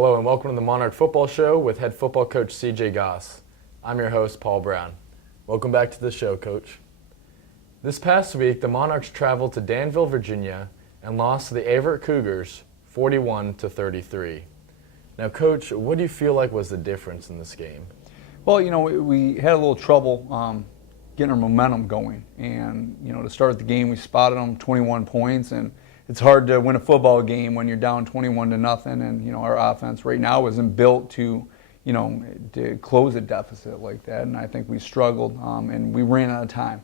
Hello and welcome to the Monarch Football Show with head football coach CJ Goss. I'm your host, Paul Brown. Welcome back to the show, Coach. This past week, the Monarchs traveled to Danville, Virginia, and lost to the Everett Cougars 41-33. Now, Coach, what do you feel like was the difference in this game? Well, we had a little trouble getting our momentum going. And, to start the game, we spotted them 21 points. And it's hard to win a football game when you're down 21-0. And, our offense right now isn't built to close a deficit like that. And I think we struggled and we ran out of time.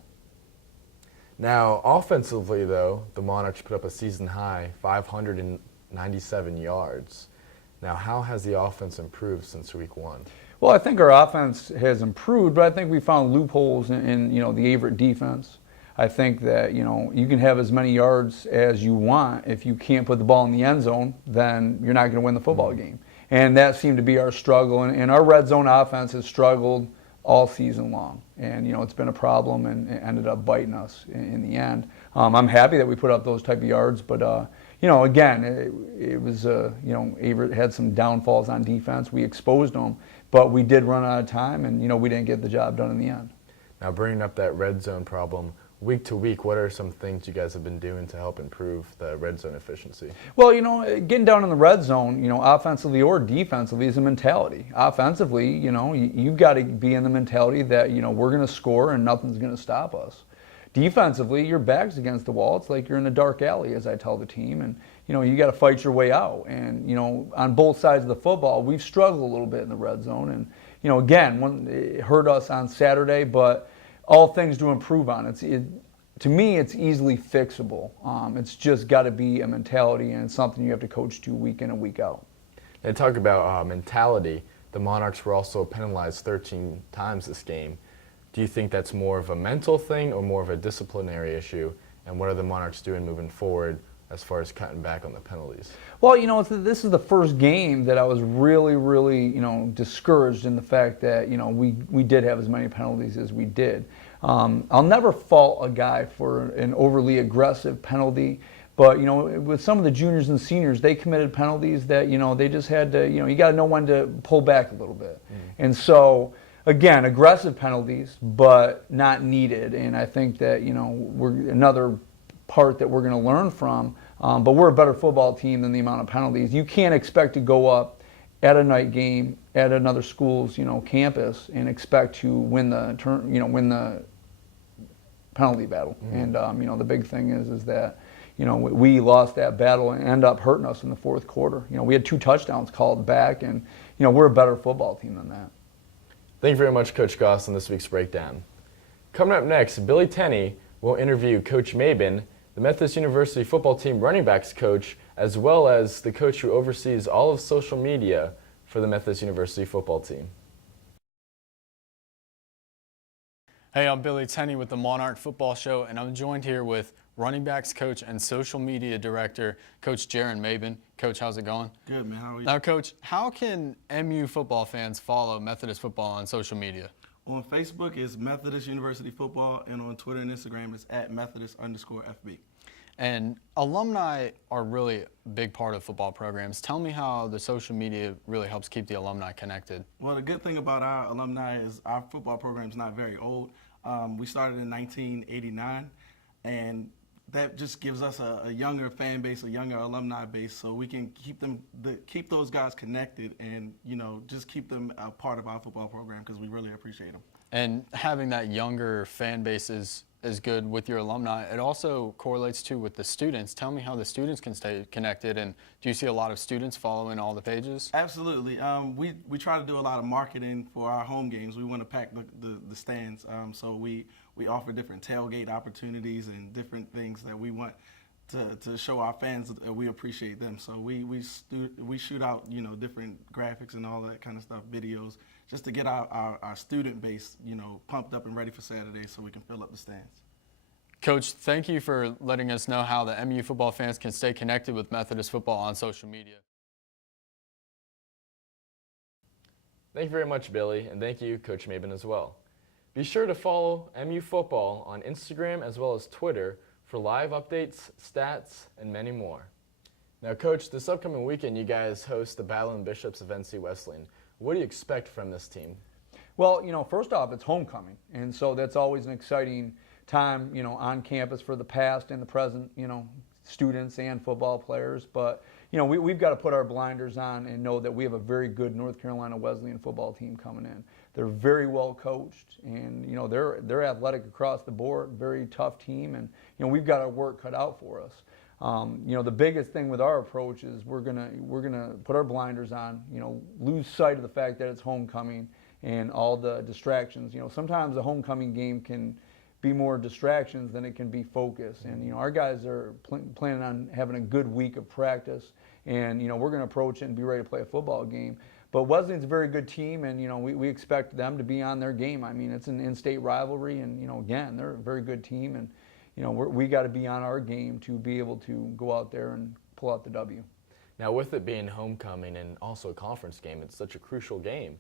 Now, offensively, though, the Monarchs put up a season-high 597 yards. Now, how has the offense improved since week one? Well, I think our offense has improved, but I think we found loopholes in the Everett defense. I think that, you can have as many yards as you want. If you can't put the ball in the end zone, then you're not going to win the football game. And that seemed to be our struggle. And our red zone offense has struggled all season long. And, it's been a problem and it ended up biting us in the end. I'm happy that we put up those type of yards, but, again, it was, Everett had some downfalls on defense. We exposed them, but we did run out of time and, we didn't get the job done in the end. Now, bringing up that red zone problem, week to week, what are some things you guys have been doing to help improve the red zone efficiency? Well, getting down in the red zone, offensively or defensively is a mentality. Offensively, you've got to be in the mentality that, we're going to score and nothing's going to stop us. Defensively, your back's against the wall. It's like you're in a dark alley, as I tell the team, and you got to fight your way out. And on both sides of the football, we've struggled a little bit in the red zone. And again, it hurt us on Saturday, but all things to improve on. To me, it's easily fixable. It's just got to be a mentality, and it's something you have to coach to week in and week out. And talk about mentality. The Monarchs were also penalized 13 times this game. Do you think that's more of a mental thing or more of a disciplinary issue? And what are the Monarchs doing moving forward as far as cutting back on the penalties? Well, this is the first game that I was really, really, discouraged in the fact that, we did have as many penalties as we did. I'll never fault a guy for an overly aggressive penalty. But, with some of the juniors and seniors, they committed penalties that, they just had to, you got to know when to pull back a little bit. And so, again, aggressive penalties, but not needed. And I think that, we're another part that we're going to learn from. But we're a better football team than the amount of penalties. You can't expect to go up at a night game at another school's, campus and expect to win the penalty battle. And, the big thing is that, we lost that battle and ended up hurting us in the fourth quarter. We had 2 touchdowns called back, and, we're a better football team than that. Thank you very much, Coach Goss, on this week's breakdown. Coming up next, Billy Tenney will interview Coach Mabin, the Methodist University football team running backs coach, as well as the coach who oversees all of social media for the Methodist University football team. Hey, I'm Billy Tenney with the Monarch Football Show, and I'm joined here with running backs coach and social media director, Coach Jaron Mabin. Coach, how's it going? Good, man. How are you? Now, Coach, how can MU football fans follow Methodist football on social media? On Facebook, it's Methodist University Football, and on Twitter and Instagram, it's @Methodist_FB. And alumni are really a big part of football programs. Tell me how the social media really helps keep the alumni connected. Well, the good thing about our alumni is our football program is not very old. We started in 1989, and that just gives us a younger fan base, a younger alumni base, so we can keep those guys connected and just keep them a part of our football program because we really appreciate them. And having that younger fan base is good with your alumni. It also correlates too with the students. Tell me how the students can stay connected, and do you see a lot of students following all the pages? Absolutely. We try to do a lot of marketing for our home games. We want to pack the stands, so we offer different tailgate opportunities and different things that we want to show our fans that we appreciate them. So we shoot out different graphics and all that kind of stuff, videos, just to get our student base pumped up and ready for Saturday so we can fill up the stands. Coach, thank you for letting us know how the MU football fans can stay connected with Methodist football on social media. Thank you very much, Billy, and thank you, Coach Mabin, as well. Be sure to follow MU Football on Instagram as well as Twitter for live updates, stats, and many more. Now, Coach, this upcoming weekend you guys host the Battle and Bishops of NC Wesleyan. What do you expect from this team? Well, first off, it's homecoming, and so that's always an exciting time, on campus for the past and the present, students and football players. But, we've got to put our blinders on and know that we have a very good North Carolina Wesleyan football team coming in. They're very well coached, and, they're athletic across the board, very tough team, and, we've got our work cut out for us. The biggest thing with our approach is we're gonna put our blinders on, lose sight of the fact that it's homecoming and all the distractions. Sometimes a homecoming game can be more distractions than it can be focus. And our guys are planning on having a good week of practice, and we're going to approach it and be ready to play a football game. But Wesleyan's a very good team, and we expect them to be on their game. I mean, it's an in-state rivalry, and again, they're a very good team, and we got to be on our game to be able to go out there and pull out the W. Now, with it being homecoming and also a conference game, it's such a crucial game.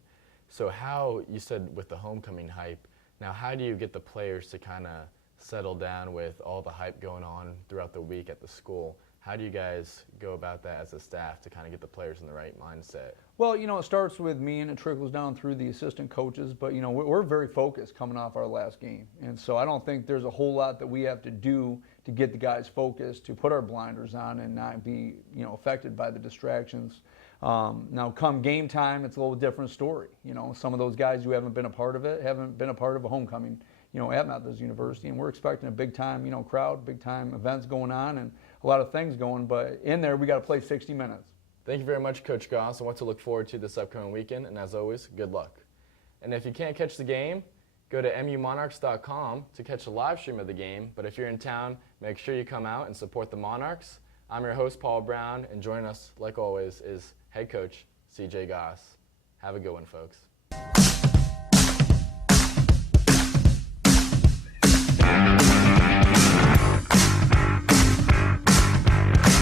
So how, you said with the homecoming hype, now how do you get the players to kind of settle down with all the hype going on throughout the week at the school? How do you guys go about that as a staff to kind of get the players in the right mindset? Well, it starts with me and it trickles down through the assistant coaches, but we're very focused coming off our last game. And so I don't think there's a whole lot that we have to do to get the guys focused, to put our blinders on and not be, affected by the distractions. Now come game time, it's a little different story. Some of those guys who haven't been a part of it haven't been a part of a homecoming, at Methodist University, and we're expecting a big time, crowd, big time events going on and a lot of things going, but in there we got to play 60 minutes. Thank you very much, Coach Goss, and what to look forward to this upcoming weekend, and as always, good luck. And if you can't catch the game, go to mumonarchs.com to catch a live stream of the game, but if you're in town, make sure you come out and support the Monarchs. I'm your host, Paul Brown, and joining us, like always, is head coach CJ Goss. Have a good one, folks.